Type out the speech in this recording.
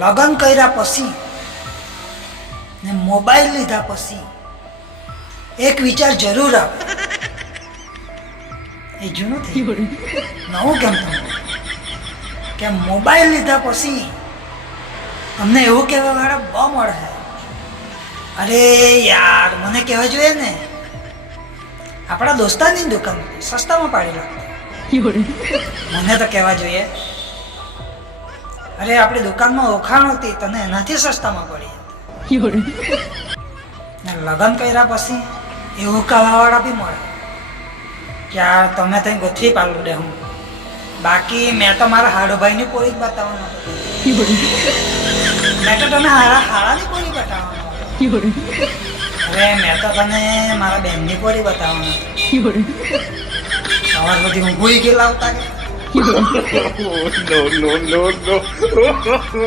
લગ્ન કર્યા પછી ને મોબાઈલ લીધા પછી એક વિચાર જરૂર આવે, એ જૂનું થઈ ગયું. નવું કેમ તમે કે મોબાઈલ લીધા પછી તમને એવું કહેવા વાળા બહુ મળે. અરે યાર, મને કહેવા જોઈએ ને, આપણા દોસ્તારની દુકાન સસ્તામાં પાડી લાગતા. મને તો કહેવા જોઈએ, અરે આપણી દુકાનમાં ઓળખાણ હતી, તને એનાથી સસ્તામાં પડી. લગ્ન કર્યા પછી એવું કહેવાવાળા બી મળે કે આ તમે ત્યાં ગોથરી પાડલું દે હું, બાકી મેં તો મારા હાડોભાઈની પોળી જ બતાવવાનો હતો. મેં તો તને હાડાની પોળી બતાવવાનો હતો. હવે મેં તો તને મારા બેનની પોળી બતાવવાનો હતો. સવાર બધી હું ભૂઈ ગયેલા આવતા કે no, no, no, no.